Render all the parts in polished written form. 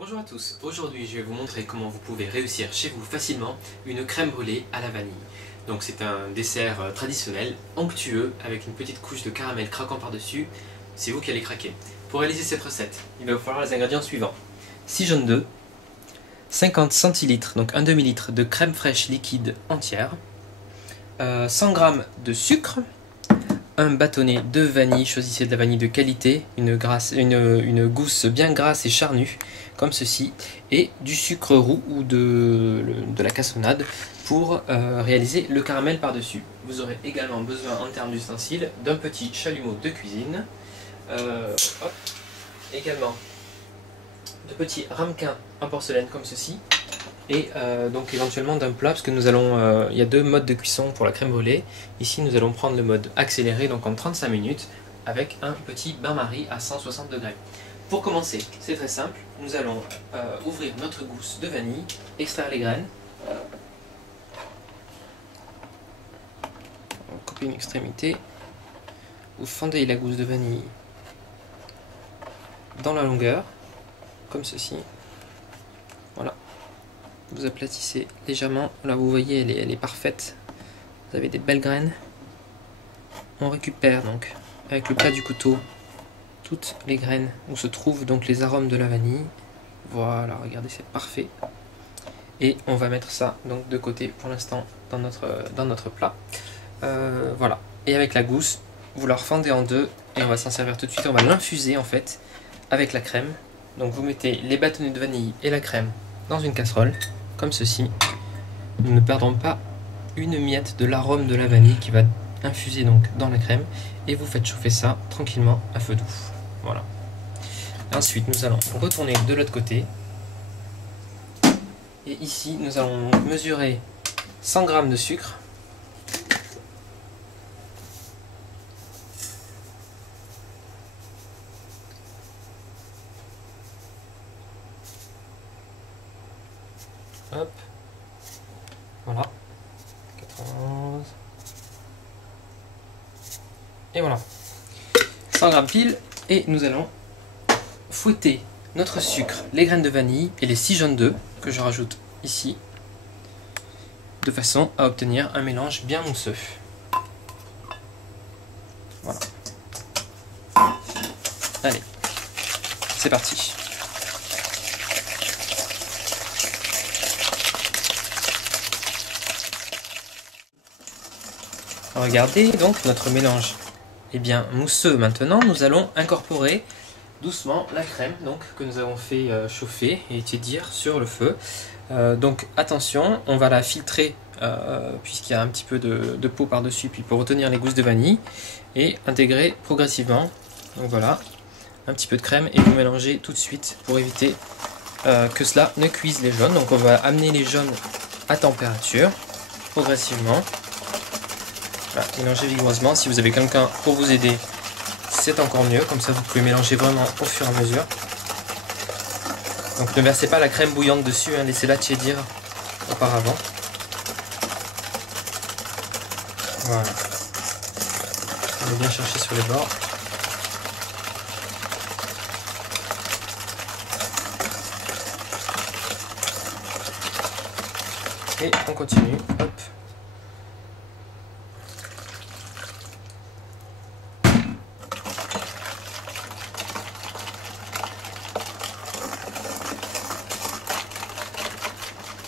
Bonjour à tous, aujourd'hui je vais vous montrer comment vous pouvez réussir chez vous facilement une crème brûlée à la vanille. Donc c'est un dessert traditionnel, onctueux, avec une petite couche de caramel craquant par-dessus, c'est vous qui allez craquer. Pour réaliser cette recette, il va vous falloir les ingrédients suivants. 6 jaunes d'œufs, 50 centilitres, donc un demi-litre de crème fraîche liquide entière, 100 g de sucre, un bâtonnet de vanille, choisissez de la vanille de qualité, une gousse bien grasse et charnue, comme ceci, et du sucre roux ou de la cassonade pour réaliser le caramel par-dessus. Vous aurez également besoin en termes d'ustensiles d'un petit chalumeau de cuisine, également de petits ramequins en porcelaine comme ceci, et donc éventuellement d'un plat, parce que nous allons, il y a deux modes de cuisson pour la crème brûlée. Ici nous allons prendre le mode accéléré, donc en 35 minutes, avec un petit bain-marie à 160 degrés. Pour commencer, c'est très simple, nous allons ouvrir notre gousse de vanille, extraire les graines. On va couper une extrémité. Vous fendez la gousse de vanille dans la longueur, comme ceci. Voilà. Vous aplatissez légèrement. Là, vous voyez, elle est parfaite. Vous avez des belles graines. On récupère donc, avec le plat du couteau, toutes les graines où se trouvent donc les arômes de la vanille. Voilà, regardez, c'est parfait. Et on va mettre ça donc de côté pour l'instant dans notre plat. Voilà. Et avec la gousse, vous la refendez en deux et on va s'en servir tout de suite. On va l'infuser en fait avec la crème. Donc vous mettez les bâtonnets de vanille et la crème dans une casserole, comme ceci. Nous ne perdrons pas une miette de l'arôme de la vanille qui va infuser donc dans la crème. Et vous faites chauffer ça tranquillement à feu doux. Voilà. Ensuite, nous allons retourner de l'autre côté. Et ici, nous allons mesurer 100 g de sucre. Hop. Voilà. 91. Et voilà. 100 g pile. Et nous allons fouetter notre sucre, les graines de vanille et les 6 jaunes d'œufs que je rajoute ici, de façon à obtenir un mélange bien mousseux. Voilà. Allez, c'est parti. Regardez donc notre mélange est bien mousseux. Maintenant, nous allons incorporer doucement la crème donc, que nous avons fait chauffer et tiédir sur le feu. Donc attention, on va la filtrer puisqu'il y a un petit peu de peau par-dessus, puis pour retenir les gousses de vanille, et intégrer progressivement. Donc voilà, un petit peu de crème et vous mélangez tout de suite pour éviter que cela ne cuise les jaunes. Donc on va amener les jaunes à température progressivement. Voilà, mélangez vigoureusement. Si vous avez quelqu'un pour vous aider, c'est encore mieux, comme ça vous pouvez mélanger vraiment au fur et à mesure. Donc ne versez pas la crème bouillante dessus, hein, laissez-la tiédir auparavant. Voilà. On va bien chercher sur les bords. Et on continue. Hop.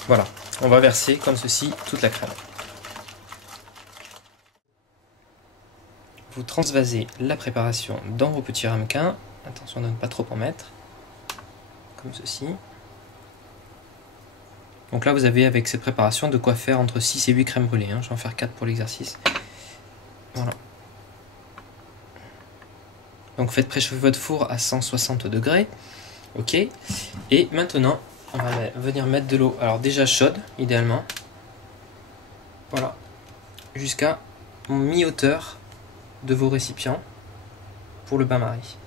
Voilà, on va verser comme ceci toute la crème. Vous transvasez la préparation dans vos petits ramequins. Attention de ne pas trop en mettre. Comme ceci. Donc là vous avez avec cette préparation de quoi faire entre 6 et 8 crèmes brûlées. Je vais en faire 4 pour l'exercice. Voilà. Donc faites préchauffer votre four à 160 degrés. Ok. Et maintenant, on va venir mettre de l'eau, alors déjà chaude, idéalement. Voilà. Jusqu'à mi-hauteur de vos récipients pour le bain-marie.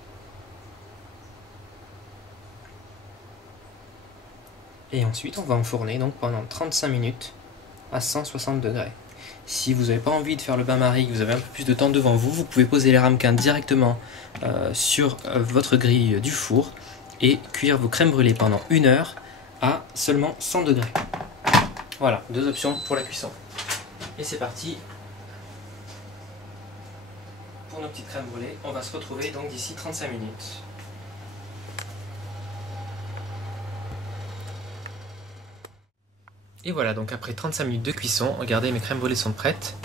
Et ensuite, on va enfourner donc pendant 35 minutes à 160 degrés. Si vous n'avez pas envie de faire le bain-marie, que vous avez un peu plus de temps devant vous, vous pouvez poser les ramequins directement sur votre grille du four et cuire vos crèmes brûlées pendant 1 heure à seulement 100 degrés. Voilà, 2 options pour la cuisson. Et c'est parti pour nos petites crèmes brûlées. On va se retrouver donc d'ici 35 minutes. Et voilà, donc après 35 minutes de cuisson, regardez, mes crèmes brûlées sont prêtes.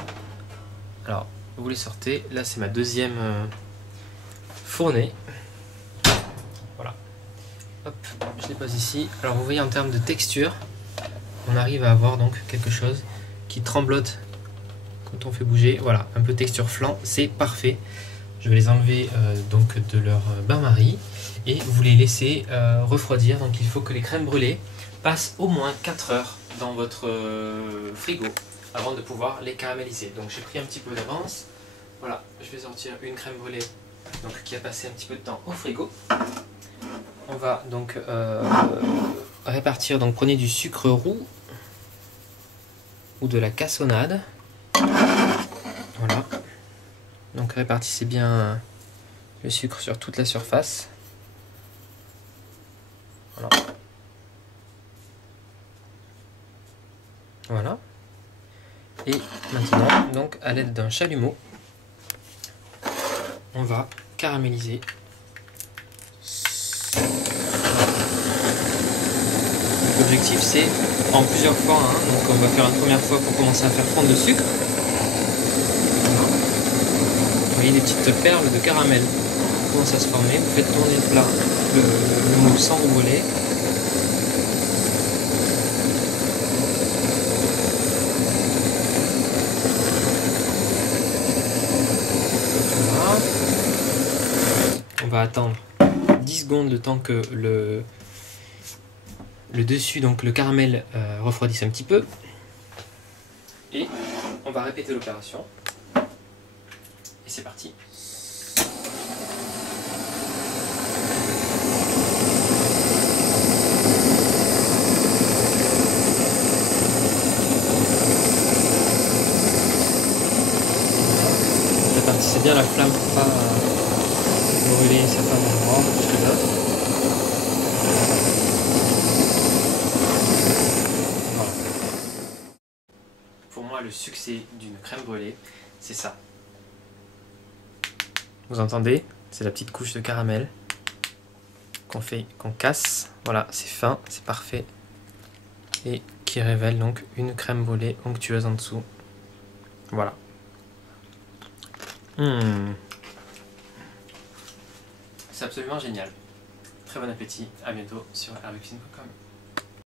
Alors, vous les sortez. Là, c'est ma deuxième fournée. Voilà. Hop, je les pose ici. Alors, vous voyez, en termes de texture, on arrive à avoir donc quelque chose qui tremblote quand on fait bouger. Voilà, un peu texture flan, c'est parfait. Je vais les enlever donc de leur bain-marie et vous les laissez refroidir. Donc, il faut que les crèmes brûlées passent au moins 4 heures dans votre frigo avant de pouvoir les caraméliser. Donc j'ai pris un petit peu d'avance. Voilà, je vais sortir une crème brûlée donc, qui a passé un petit peu de temps au frigo. On va donc répartir, donc prenez du sucre roux ou de la cassonade. Voilà. Donc répartissez bien le sucre sur toute la surface. Voilà. Voilà. Et maintenant, donc à l'aide d'un chalumeau, on va caraméliser. L'objectif c'est en plusieurs fois, hein, donc on va faire une première fois pour commencer à faire fondre le sucre. Vous voyez des petites perles de caramel qui commencent à se former. Vous faites tourner le plat, le moule sans vous brûler. On va attendre 10 secondes le temps que le dessus, donc le caramel, refroidisse un petit peu. Et on va répéter l'opération. Et c'est parti. Répartissez bien la flamme pour pas brûler certains endroits plus que d'autres. Voilà. Pour moi, le succès d'une crème brûlée, c'est ça. Vous entendez? C'est la petite couche de caramel qu'on casse. Voilà, c'est fin, c'est parfait. Et qui révèle donc une crème brûlée onctueuse en dessous. Voilà. C'est absolument génial. Très bon appétit, à bientôt sur herbecuisine.com.